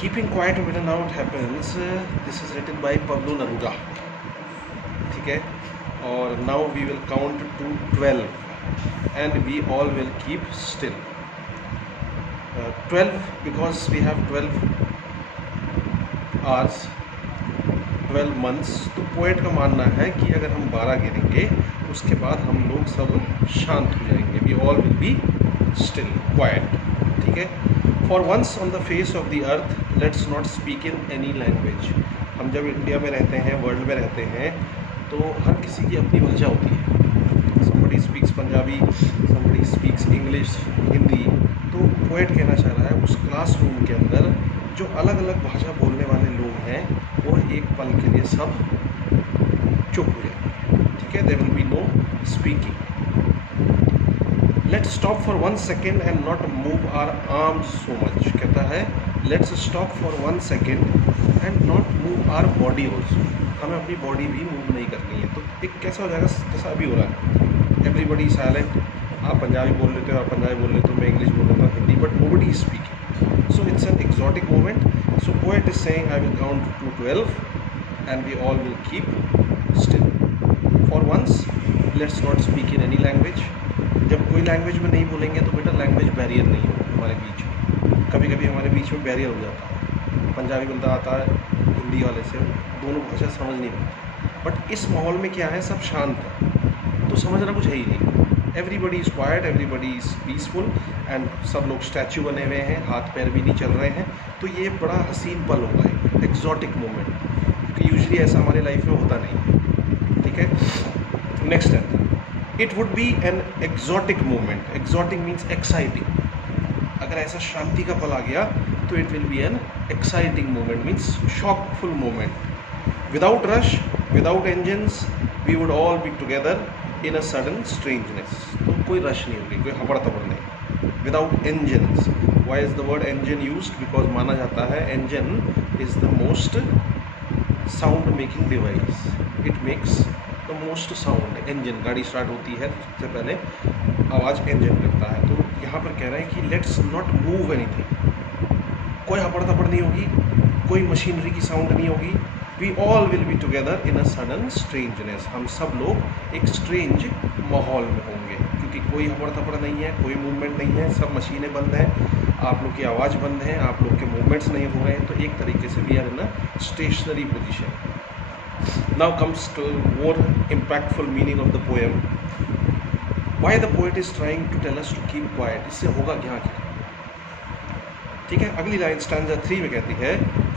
Keeping quiet when an out happens, this is written by Pablo Neruda. ठीक है, और now we will count to 12 and we all will keep still. 12 because we have 12 hours, 12 months. तो poet का मानना है कि अगर हम 12 गिनेंगे उसके बाद हम लोग सब शांत हो जाएंगे. We all will be still, quiet. ठीक है. For once on the face of the earth, let's not speak in any language. हम जब इंडिया में रहते हैं, वर्ल्ड में रहते हैं, तो हर किसी की अपनी भाषा होती है. Somebody speaks Punjabi, somebody speaks English, Hindi. तो पोएट कहना चाह रहा है उस क्लासरूम के अंदर जो अलग अलग भाषा बोलने वाले लोग हैं वो एक पल के लिए सब चुप हो जाए. ठीक है. There will be no speaking. Let's stop for 1 second and not move our arms so much. कहता है let's stop for 1 second and not move our body also. हमें अपनी बॉडी भी मूव नहीं करनी है. तो एक कैसा हो जाएगा जैसा अभी हो रहा है. Everybody silent. आप पंजाबी बोल लेते हो, आप पंजाबी बोल लेते हो, मैं इंग्लिश बोल लेता हूँ, Hindi, but nobody is speaking. So it's an exotic moment. So poet is saying I will count to 12 and we all will keep still. For once, let's not speak in any language. जब कोई language में नहीं बोलेंगे तो बेटा language barrier नहीं हो हमारे बीच में. कभी कभी हमारे बीच में बैरियर हो जाता है. पंजाबी बंदा आता है हिंदी वाले से, दोनों भाषा समझ नहीं पाती. बट इस माहौल में क्या है, सब शांत है तो समझना कुछ है ही नहीं. Everybody is quite, everybody is peaceful and सब लोग स्टैचू बने हुए हैं, हाथ पैर भी नहीं चल रहे हैं. तो ये बड़ा हसीन पल होगा, एक एक्जॉटिक मोमेंट, क्योंकि यूजली ऐसा हमारी लाइफ में होता नहीं है. ठीक है. नेक्स्ट है it would be an exotic moment. Exotic means exciting. अगर ऐसा शांति का पल आ गया तो it will be an exciting moment, means shockful moment. Without rush, without engines, we would all be together in a sudden strangeness. तो कोई रश नहीं होगी, कोई हबड़ तबड़ नहीं. Without engines. Why is the word engine used? Because माना जाता है engine is the most sound making device. It makes the most sound. Engine, गाड़ी स्टार्ट होती है तो सबसे पहले आवाज़ इंजन करता है. तो यहाँ पर कह रहे हैं कि लेट्स नॉट मूव एनीथिंग. कोई हबड़ तबड़ नहीं होगी, कोई मशीनरी की साउंड नहीं होगी. We all will be together in a sudden strangeness. हम सब लोग एक स्ट्रेंज माहौल में होंगे क्योंकि कोई हबड़ तबड़ नहीं है, कोई मूवमेंट नहीं है, सब मशीनें बंद हैं, आप लोग की आवाज़ बंद है, आप लोग के मूवमेंट्स नहीं हो रहे हैं. तो एक तरीके से we are in a stationary position. Now comes to more impactful meaning of the poem. Why the poet is trying to tell us to keep quiet? इससे होगा क्या क्या. ठीक है. अगली लाइन स्टैंजा 3 में कहती है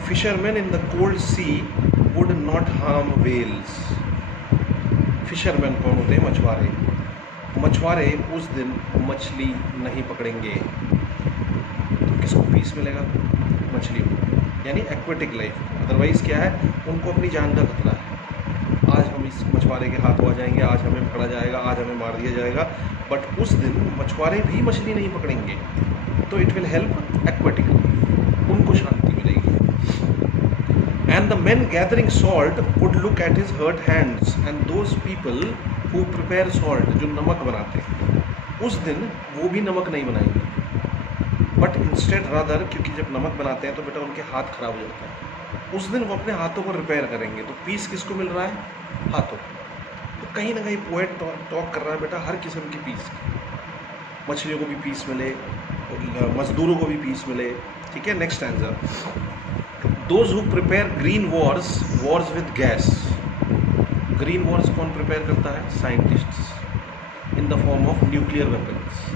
Fishermen in the cold sea would not harm whales. Fishermen कौन होते हैं? मछुआरे. मछुआरे उस दिन मछली नहीं पकड़ेंगे. तो किसको पीस मिलेगा? मछली को, यानी एक्वेटिक लाइफ. अदरवाइज़ क्या है, उनको अपनी जान का खतरा है. आज हम इस मछुआरे के हाथ आ जाएंगे, आज हमें पकड़ा जाएगा, आज हमें मार दिया जाएगा. बट उस दिन मछुआरे भी मछली नहीं पकड़ेंगे. तो इट विल हेल्प एक्वेटिक, उनको शांति मिलेगी. And the men gathering salt would look at his hurt hands and those people who prepare salt, जो नमक बनाते हैं, उस दिन वो भी नमक नहीं बनाएंगे. बट इंस्टेड रादर, क्योंकि जब नमक बनाते हैं तो बेटा उनके हाथ खराब हो जाते हैं, उस दिन वो अपने हाथों को रिपेयर करेंगे. तो पीस किसको मिल रहा है? हाथों. तो कहीं ना कहीं पोएट टॉक कर रहा है बेटा हर किस्म की पीस की. मछलियों को भी पीस मिले, मजदूरों को भी पीस मिले. ठीक है. Next answer, those who prepare green Wars with gas. Green Wars कौन प्रिपेयर करता है? Scientists, in the form of nuclear weapons.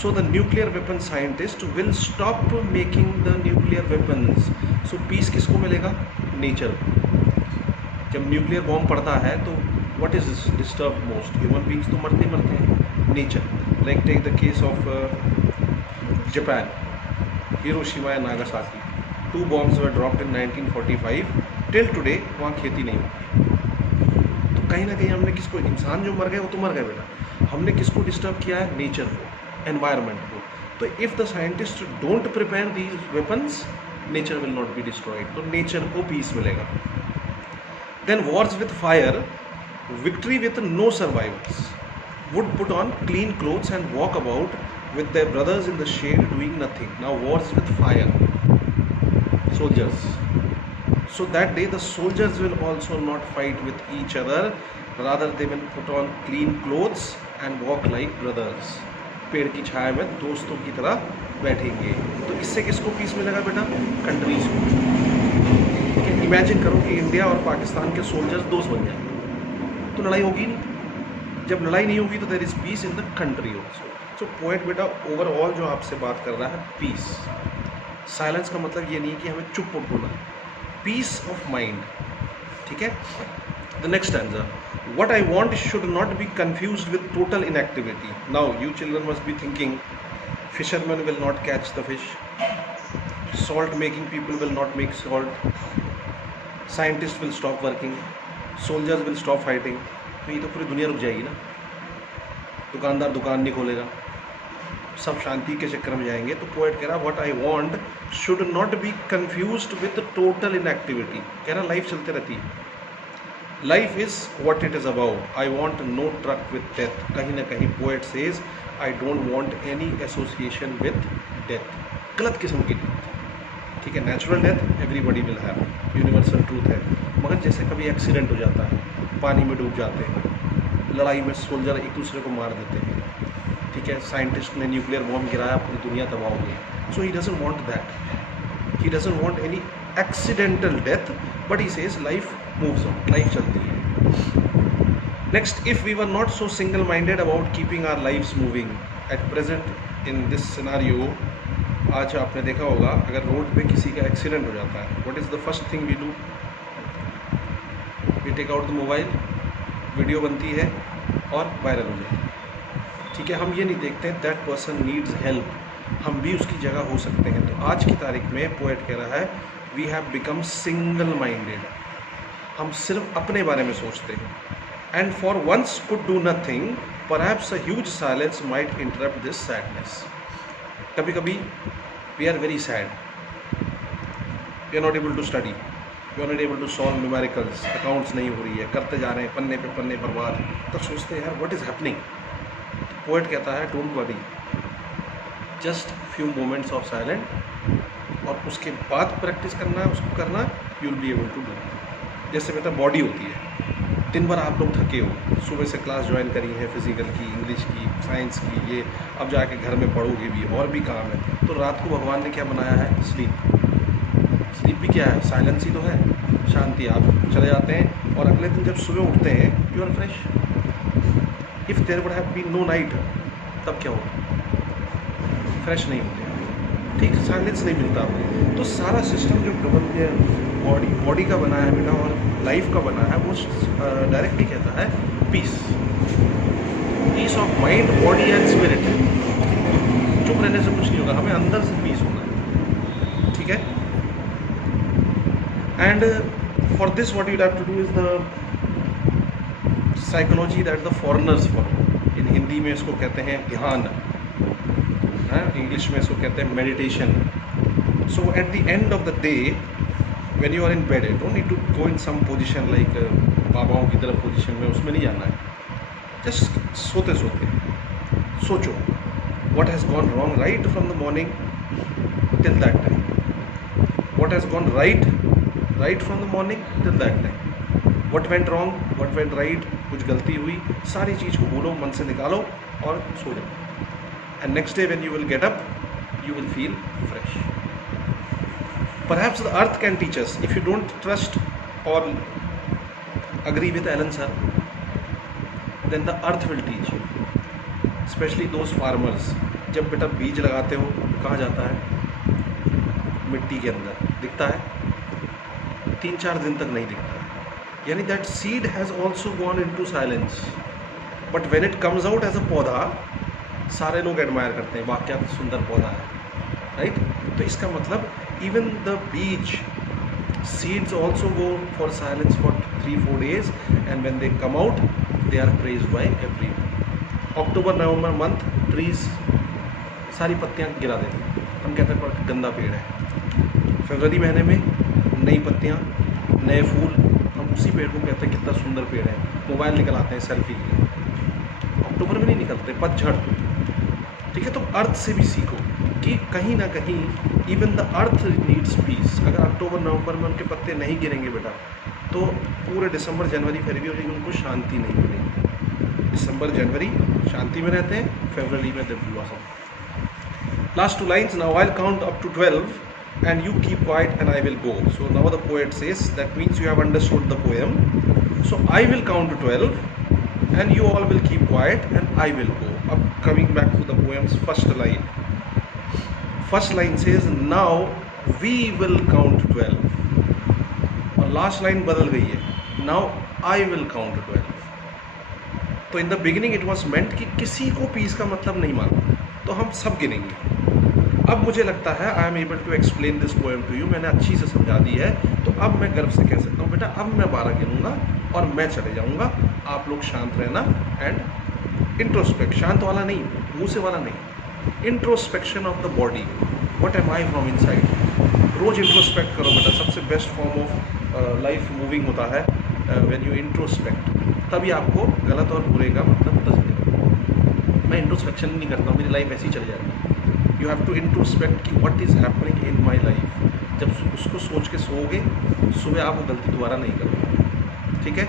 So the nuclear weapon scientist will stop making the nuclear weapons. So peace किसको मिलेगा? Nature. जब nuclear bomb पड़ता है तो what is disturbed most? Human beings तो मरते हैं. Nature. Like take the case of Japan, Hiroshima and Nagasaki. 2 bombs were dropped in 1945. Till today वहाँ खेती नहीं होती. तो कहीं ना कहीं हमने किसको, इंसान जो मर गए वो तो मर गए बेटा, हमने किसको डिस्टर्ब किया है? नेचर को, एनवायरमेंट को. तो if the scientist don't prepare these weapons, nature will not be destroyed. तो नेचर को पीस मिलेगा. Then wars with fire, victory with no survivors, would put on clean clothes and walk about with their brothers in the shade doing nothing. Now wars with fire. So soldiers. So that day the soldiers will also not fight with each other, rather they will put on clean clothes and walk like brothers. पेड़ की छाया में दोस्तों की तरह बैठेंगे। तो इससे किसको पीस मिलेगा बेटा? कंट्रीज को। ठीक है, इमेजिन करो कि इंडिया और पाकिस्तान के सोल्जर्स दोस्त बन जाए, तो लड़ाई होगी नहीं। जब लड़ाई नहीं होगी तो there is peace in the country also. So poet बेटा ओवरऑल जो आपसे बात कर रहा है पीस। साइलेंस का मतलब ये नहीं कि हमें चुप होना, पीस ऑफ माइंड। ठीक है, the next answer, what I want should not be confused with total inactivity. Now you children must be thinking, fishermen will not catch the fish, salt making people will not make salt, scientists will stop working, soldiers will stop fighting. तो ये तो पूरी दुनिया रुक जाएगी ना, दुकानदार दुकान नहीं खोलेगा, सब शांति के चक्कर में जाएंगे। तो पोएट कह रहा what I want should not be confused with total inactivity। कह रहा लाइफ चलते रहती है, life is what it is about. I want no truck with death. कहीं ना कहीं poet says I don't want any association with death. गलत किस्म की डेथ। ठीक है, natural death everybody will have, universal truth है, मगर जैसे कभी एक्सीडेंट हो जाता है, पानी में डूब जाते हैं, लड़ाई में सोल्जर एक दूसरे को मार देते हैं, ठीक है, साइंटिस्ट ने न्यूक्लियर बॉम्ब गिराया, पूरी दुनिया तबाह हो गई। So he doesn't want that, he doesn't want any accidental death, but he says life moves on, life चलती है। Next, if we were not so single minded about keeping our lifes moving at present in this scenario. आज आपने देखा होगा अगर road पे किसी का एक्सीडेंट हो जाता है, what is the first thing we do? We take out the mobile, video बनती है और वायरल हो जाती है। ठीक है, हम ये नहीं देखते दैट पर्सन नीड्स हेल्प, हम भी उसकी जगह हो सकते हैं। तो आज की तारीख में पोएट कह रहा है we have become single minded, हम सिर्फ अपने बारे में सोचते हैं। And for once could do nothing, perhaps a huge silence might interrupt this sadness. कभी कभी we are very sad, we are not able to study, we are not able to solve numericals, accounts नहीं हो रही है, करते जा रहे हैं पन्ने पे पन्ने बर्बाद, तब सोचते हैं यार व्हाट इज़ हैपनिंग। पोएट कहता है don't worry, just few moments of silent, और उसके बाद प्रैक्टिस करना है, उसको करना, you will be able to do. जैसे मतलब बॉडी होती है, दिन भर आप लोग थके हो, सुबह से क्लास ज्वाइन करी है, फिजिकल की, इंग्लिश की, साइंस की, ये अब जाके घर में पढ़ोगे भी, और भी काम है, तो रात को भगवान ने क्या बनाया है? स्लीप। स्लीप भी क्या है? साइलेंस ही तो है, शांति। आप चले जाते हैं और अगले दिन जब सुबह उठते हैं you are fresh. If there would have been no night, तब क्या होगा? फ्रेश नहीं होते, ठीक, साइलेंस नहीं मिलता आपको। तो सारा सिस्टम जो बॉडी का बना है बेटा और लाइफ का बना है, वो डायरेक्टली कहता है peace, peace of mind, body and spirit. चुप रहने से कुछ नहीं होगा, हमें अंदर से पीस होना है। ठीक है, and for this what you have to do is the psychology that the foreigners follow. In Hindi में इसको कहते हैं ध्यान, इंग्लिश में इसको कहते हैं meditation. So at the end of the day when you are in bed, don't need to go in some position like बाबाओं की तरफ पोजीशन में, उसमें नहीं जाना है। जस्ट सोते सोते सोचो what has gone wrong right from the morning till that time, what has gone right from the morning till that time, what went wrong, what went right, कुछ गलती हुई, सारी चीज़ को बोलो, मन से निकालो और सो जाओ। And next day when you will get up, you will feel fresh. Perhaps the earth can teach us. If you don't trust or agree with Alan sir, then the earth will teach you. Especially those farmers. जब बेटा बीज लगाते हो कहाँ जाता है? मिट्टी के अंदर दिखता है, 3-4 दिन तक नहीं दिखता है, यानी that seed has also gone into silence. But when it comes out as a पौधा, सारे लोग एडमायर करते हैं, वाह क्या सुंदर पौधा है, राइट। तो इसका मतलब इवन द बीज seeds also go for silence for 3-4 days and when they come out they are praised by everyone. October November month trees सारी पत्तियां गिरा देते हैं, हम कहते हैं बड़ा गंदा पेड़ है। फरवरी महीने में नई पत्तियां, नए फूल, हम उसी पेड़ को कहते हैं कितना सुंदर पेड़ है, मोबाइल निकल आते हैं सेल्फी के लिए। अक्टूबर में नहीं निकलते, पतझड़। ठीक है, तो अर्थ से भी सीखो कि कहीं ना कहीं even the earth needs peace. अगर अक्टूबर नवंबर में उनके पत्ते नहीं गिरेंगे बेटा, तो पूरे दिसंबर जनवरी फरवरी में उनको शांति नहीं मिलेगी। दिसंबर जनवरी शांति में रहते हैं, फरवरी में दे blossom. Last two lines. Now I'll count up to 12 and you keep quiet and I will go. So now the poet says, that means you have understood the poem. So I will count to 12 and you all will keep quiet and I will go. Up coming back to the poem's first line. First line says, now we will count 12. और last line बदल गई है, now I will count 12. तो in the beginning it was meant कि किसी को piece का मतलब नहीं मालूम, तो हम सब गिनेंगे। अब मुझे लगता है I am able to explain this poem to you, मैंने अच्छी से समझा दी है, तो अब मैं गर्व से कह सकता हूँ बेटा अब मैं 12 गिनूंगा और मैं चले जाऊँगा, आप लोग शांत रहना। एंड इंट्रोस्पेक्ट, शांत वाला नहीं, मुँह से वाला नहीं, introspection of the body, what am I from inside. रोज़ इंट्रोस्पेक्ट करो बेटा, सबसे best form of life moving होता है व्हेन यू इंट्रोस्पेक्ट, तभी आपको गलत और बुरे का मतलब पता चलेगा। मैं इंट्रोस्पेक्शन नहीं करता हूँ, मेरी लाइफ ऐसी चली जाती है। यू हैव टू इंट्रोस्पेक्ट कि what is happening in my life. जब उसको सोच के सोओगे, सुबह आप वो गलती दोबारा नहीं करोगे। ठीक है।